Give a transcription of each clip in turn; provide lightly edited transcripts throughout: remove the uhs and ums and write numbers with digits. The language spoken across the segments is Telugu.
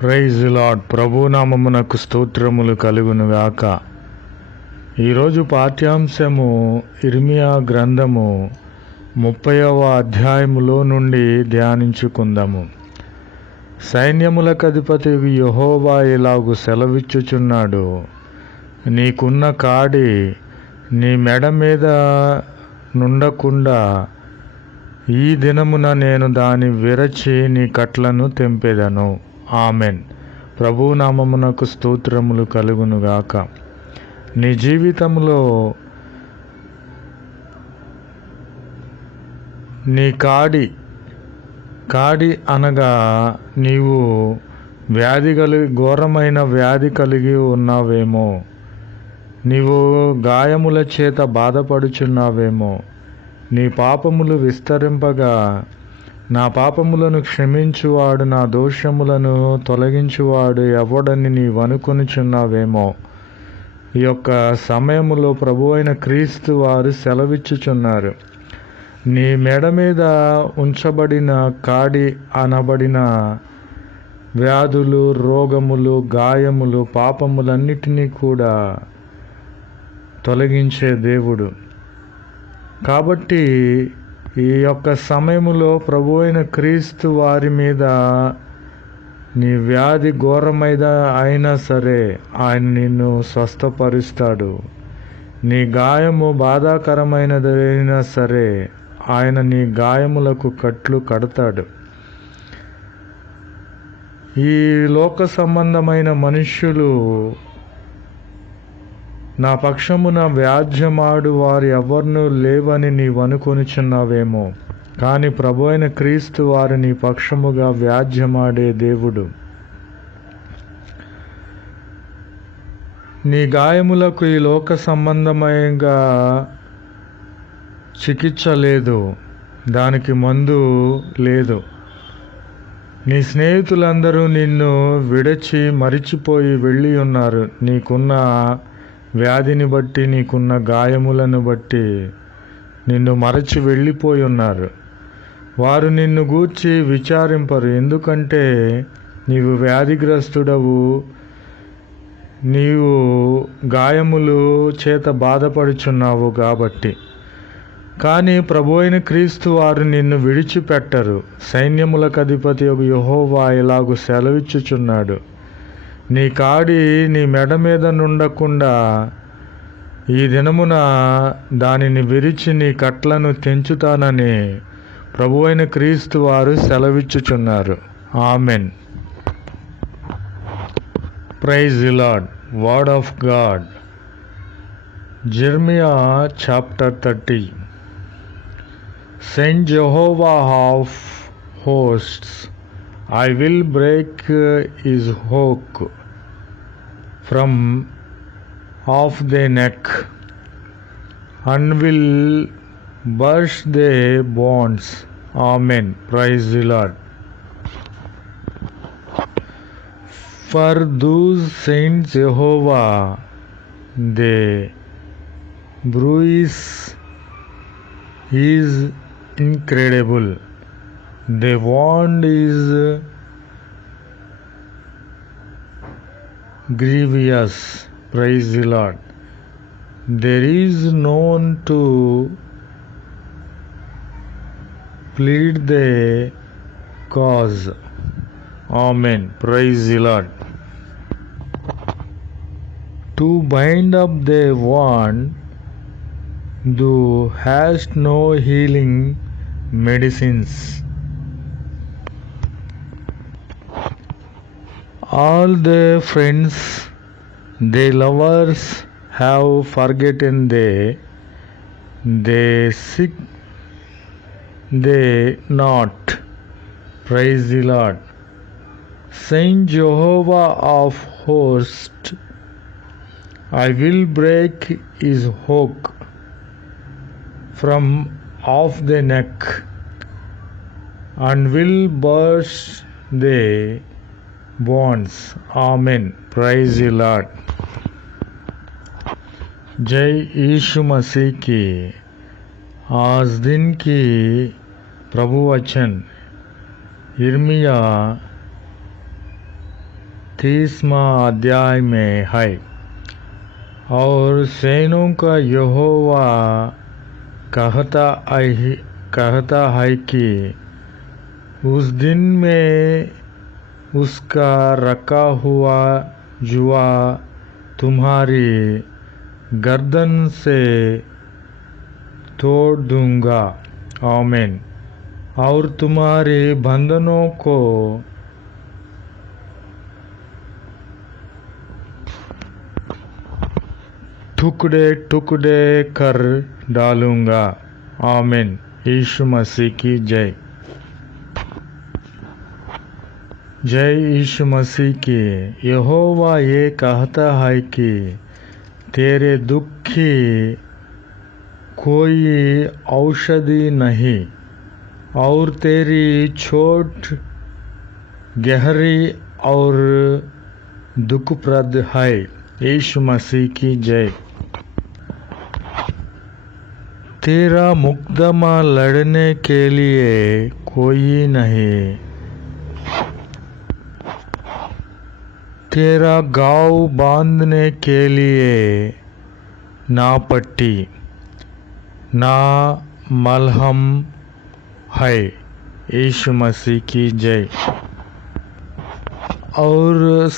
Praise lord. ప్రభు నామమునకు స్తోత్రములు కలుగునుగాక. ఈరోజు పాఠ్యాంశము ఇర్మియా గ్రంథము 30వ అధ్యాయములో నుండి ధ్యానించుకుందాము. సైన్యములకు అధిపతి యెహోవా ఇలాగు సెలవిచ్చుచున్నాడు, నీకున్న కాడి నీ మెడ మీద నుండకుండా ఈ దినమున నేను దాని విరచి నీ కట్లను తెంపెదను. ఆమెన్. ప్రభు నామమునకు స్తోత్రములు కలుగునుగాక. నీ జీవితంలో నీ కాడి అనగా నీవు ఘోరమైన వ్యాధి కలిగి ఉన్నావేమో, నీవు గాయముల చేత బాధపడుచున్నావేమో, నీ పాపములు విస్తరింపగా నా పాపములను క్షమించువాడు, నా దోషములను తొలగించువాడు ఎవడని నీవనుకొనుచున్నావేమో. ఈ యొక్క సమయములో ప్రభువైన క్రీస్తు వారు సెలవిచ్చుచున్నారు, నీ మెడ మీద ఉంచబడిన కాడి అనబడిన వ్యాధులు, రోగములు, గాయములు, పాపములన్నిటినీ కూడా తొలగించే దేవుడు. కాబట్టి ఈ యొక్క సమయములో ప్రభువైన క్రీస్తు వారి మీద నీ వ్యాధి ఘోరమైన అయినా సరే ఆయన నిన్ను స్వస్థపరుస్తాడు. నీ గాయము బాధాకరమైనదైనా సరే ఆయన నీ గాయములకు కట్లు కడతాడు. ఈ లోక సంబంధమైన మనుష్యులు నా పక్షమున వ్యాజ్యమాడు వారు ఎవరినూ లేవని నీవనుకొనుచున్నావేమో, కానీ ప్రభువైన క్రీస్తు వారు నీ పక్షముగా వ్యాజ్యమాడే దేవుడు. నీ గాయములకు ఈ లోక సంబంధమైనగా చికిత్స లేదు, దానికి మందు లేదు. నీ స్నేహితులందరూ నిన్ను విడిచి మరిచిపోయి వెళ్ళి ఉన్నారు. నీకున్న వ్యాధిని బట్టి, నీకున్న గాయములను బట్టి నిన్ను మరచి వెళ్ళిపోయి ఉన్నారు. వారు నిన్ను గూర్చి విచారింపరు, ఎందుకంటే నీవు వ్యాధిగ్రస్తుడవు, నీవు గాయములు చేత బాధపడుచున్నావు కాబట్టి. కానీ ప్రభువైన క్రీస్తు వారు నిన్ను విడిచిపెట్టరు. సైన్యములకు అధిపతి యెహోవా ఇలాగు సెలవిచ్చుచున్నాడు, నీ కాడి నీ మెడ మీద నుండకుండా ఈ దినమున దానిని విరిచి నీ కట్లను తెంచుతానని ప్రభువైన క్రీస్తు వారు సెలవిచ్చుచున్నారు. Amen. Praise the lord. Word of God. Jeremiah chapter 30. Saint Jehovah of hosts, I will break his yoke from off their neck, and will burst their bonds. Amen. Praise the Lord. For those saints Jehovah, they bruise is incredible. The wound is grievous. Praise the Lord. There is none to plead the cause. Amen. Praise the Lord. To bind up the wound, thou hast no healing medicines. All the friends, the lovers have forgotten they seek they not. Praise the Lord. Saint Jehovah of hosts, I will break his yoke from off the neck, and will burst the bonds. Amen. Praise the Lord. जय यीशु मसीह की। आज दिन की प्रभु वचन इर्मिया 30वां अध्याय में है। और सेनों का यहोवा कहता है कि उस दिन में उसका रखा हुआ जुआ तुम्हारी गर्दन से तोड़ दूंगा। आमीन। और तुम्हारे बंधनों को टुकड़े टुकड़े कर डालूंगा। आमीन। यीशु मसीह की जय। जय यीशु मसीह की। यहोवा ये कहता है कि तेरे दुख की कोई औषधि नहीं और तेरी चोट गहरी और दुखप्रद है। यीशु मसीह की जय। तेरा मुकदमा लड़ने के लिए कोई नहीं, तेरा घाव बांधने के लिए ना पट्टी ना मलहम है। यीशु मसीह की जय। और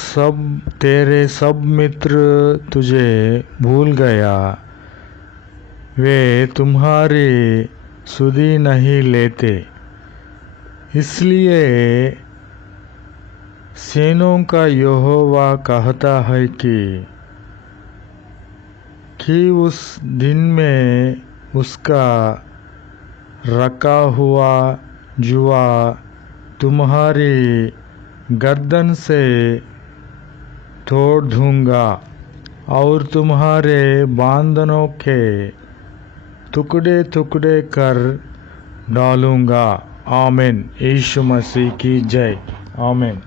तेरे सब मित्र तुझे भूल गया, वे तुम्हारी सुधि नहीं लेते। इसलिए सेनों का यहोवा कहता है कि उस दिन में उसका रखा हुआ जुआ तुम्हारी गर्दन से तोड़ दूंगा और तुम्हारे बंधनों के टुकड़े टुकड़े कर डालूंगा। आमीन। यीशु मसीह की जय। आमीन।